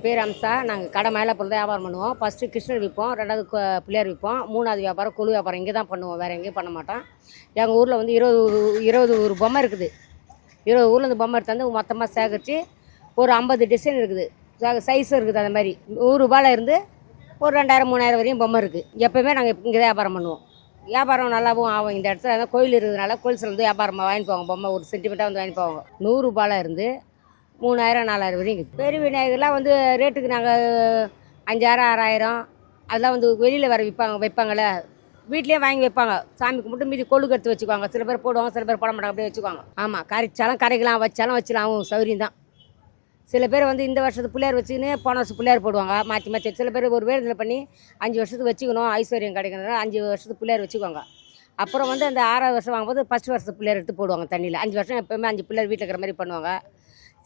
என் பேர் அம்சா. நாங்கள் கடை மயிலாப்பூரில் தான் வியாபாரம் பண்ணுவோம். ஃபஸ்ட்டு கிருஷ்ணர் விற்போம், ரெண்டாவது பிள்ளையார் விற்போம், மூணாவது வியாபாரம் கொழு வியாபாரம் இங்கே தான் பண்ணுவோம், வேறு எங்கேயும் பண்ண மாட்டோம். எங்கள் ஊரில் வந்து 20 ஒரு பொம்மை இருக்குது. 20 ஊர்லேருந்து பொம்மை எடுத்தாந்து மொத்தமாக சேகரித்து ஒரு 50 டிசைன் இருக்குது, சைஸும் இருக்குது. அந்த மாதிரி 100 ரூபாயில் இருந்து ஒரு 2000 3000 வரையும் பொம்மை இருக்குது. எப்போவுமே நாங்கள் இங்கே தான் வியாபாரம் பண்ணுவோம். வியாபாரம் நல்லாவும் ஆகும். இந்த இடத்துல ஏதாவது கோயில் இருக்கிறதுனால கோயில்ஸில் வந்து வியாபாரமாக வாங்கிட்டு போவாங்க. பொம்மை ஒரு சென்டிமீட்டராக வந்து வாங்கிட்டு போவாங்க. 100 ரூபாயில் இருந்து 3000 4000 வரையும் இருக்குது. பெரிய விநாயகர்லாம் வந்து ரேட்டுக்கு நாங்கள் 5000 6000 அதெல்லாம் வந்து வெளியில் வர வைப்பாங்களே, வீட்லேயே வாங்கி வைப்பாங்க. சாமிக்கு மட்டும் மீதி கொழுக்கு எடுத்து வச்சுக்குவாங்க. சில பேர் போடுவாங்க, சில பேர் போட மாட்டாங்க, அப்படியே வச்சுக்குவாங்க. ஆமாம், கரைச்சாலும் கரைக்கலாம், வச்சாலும் அவங்க சௌகரியம் தான். சில பேர் வந்து இந்த வருஷத்து பிள்ளையார் வச்சுக்கின்னு போன வருஷம் பிள்ளையார் போடுவாங்க, மாற்றி மாற்றி. சில பேர் ஒரு வேண்டுதல் பண்ணி 5 வருஷத்துக்கு வச்சுக்கணும், ஐஸ்வர்யம் கிடைக்கிறதுனால 5 வருஷத்துக்கு பிள்ளையார் வச்சுக்குவாங்க. அப்புறம் வந்து அந்த 6வது வருஷம் வாங்கும்போது ஃபஸ்ட் வருஷத்து பிள்ளையார் எடுத்து போடுவாங்க தண்ணியில். 5 வருஷம் எப்போவுமே 5 பிள்ளையார் வீட்டில் இருக்கிற மாதிரி பண்ணுவாங்க.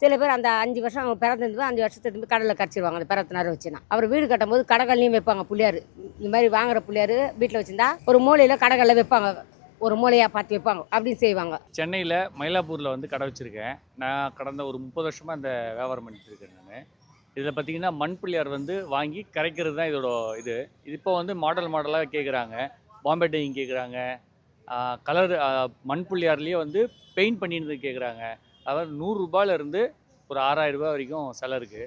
சில பேர் அந்த 5 வருஷம் அவங்க பிறந்தது 5 வருஷத்தை திரும்பி கடலில் கரைச்சிடுவாங்க. அந்த பிறத்தினார் வச்சுன்னா அப்புறம் வீடு கட்டும்போது கடைகள்லையும் வைப்பாங்க பிள்ளையார். இந்த மாதிரி வாங்குற பிள்ளையார் வீட்டில் வச்சுருந்தா ஒரு மூலையில் கடைகளில் வைப்பாங்க, ஒரு மூலையாக பார்த்து வைப்பாங்க, அப்படின்னு செய்வாங்க. சென்னையில் மயிலாப்பூரில் வந்து கடை வச்சுருக்கேன். நான் கடந்த ஒரு 30 வருஷமாக இந்த வியாபாரம் பண்ணிட்டுருக்கேன். நான் இதில் பார்த்தீங்கன்னா மண் பிள்ளையார் வந்து வாங்கி கரைக்கிறது தான் இதோட இது இப்போ வந்து மாடலாக கேட்குறாங்க, பாம்பே டையிங் கேட்குறாங்க, கலர் மண் பிள்ளையார்லேயே வந்து பெயிண்ட் பண்ணிடுறது கேட்குறாங்க. அதாவது 100 ரூபாயிலேருந்து ஒரு 6000 ரூபா வரைக்கும் செலை இருக்குது.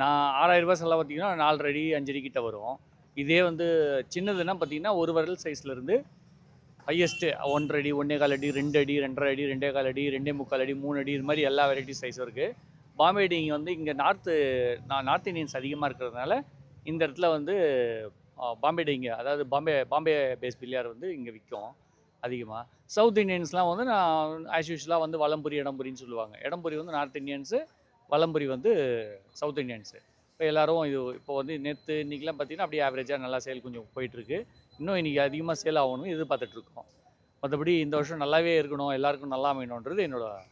நான் 6000 ரூபா செலை பார்த்திங்கன்னா 4 அடி 5 அடி கிட்ட வரும். இதே வந்து சின்னதுன்னா பார்த்திங்கன்னா ஒரு விரல் சைஸ்லேருந்து ஹையஸ்ட்டு 1 அடி 1.25 அடி 2 அடி 2.5 அடி 2.25 அடி 2.25 அடி 3 அடி இது மாதிரி எல்லா வெரைட்டி சைஸும் இருக்குது. பாம்பே டையிங் வந்து இங்கே நார்த் இந்தியன்ஸ் அதிகமாக இருக்கிறதுனால இந்த இடத்துல வந்து பாம்பே டையிங், அதாவது பாம்பே பேஸ் பிள்ளையார் வந்து இங்கே விற்கும் அதிகமாக. சவுத் இண்டியன்ஸ்லாம் வந்து நான் ஆஸ் யூஷுவலாக வந்து வலம்புரி இடம்புரின்னு சொல்லுவாங்க. இடம்புரி வந்து நார்த் இண்டியன்ஸு, வலம்புரி வந்து சவுத் இண்டியன்ஸு. இப்போ எல்லோரும் இப்போ வந்து இன்றைக்கெலாம் பார்த்திங்கன்னா அப்படியே ஆவரேஜாக நல்லா சேல் கொஞ்சம் போயிட்டுருக்கு. இன்னும் இன்றைக்கி அதிகமாக சேல் ஆகணும்னு எதிர்பார்த்துட்ருக்கோம். மற்றபடி இந்த வருஷம் நல்லாவே இருக்கணும், எல்லாருக்கும் நல்லா அமையணுன்றது என்னோடய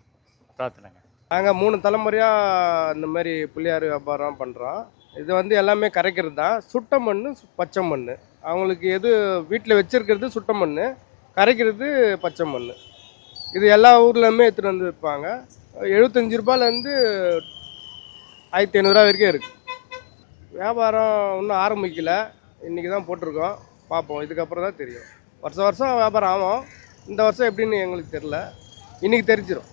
பிரார்த்தனைங்க. நாங்கள் 3 தலைமுறையாக இந்த மாதிரி பிள்ளையார் வியாபாரம் பண்ணுறோம். இது வந்து எல்லாமே கரைக்கிறது தான். சுட்ட மண், பச்சை மண். அவங்களுக்கு எது வீட்டில் வச்சுருக்கிறது சுட்ட மண், கரைக்கிறது பச்சை மண். இது எல்லா ஊர்லேயுமே எடுத்துகிட்டு வந்து வைப்பாங்க. 75 ரூபாயிலேருந்து 1500 ரூபா வரைக்கும் இருக்குது. வியாபாரம் இன்னும் ஆரம்பிக்கல, இன்றைக்கி தான் போட்டிருக்கோம். பார்ப்போம், இதுக்கப்புறம் தான் தெரியும். வருஷம் வியாபாரம் ஆகும். இந்த வருஷம் எப்படின்னு எங்களுக்கு தெரில, இன்றைக்கி தெரிஞ்சிடும்.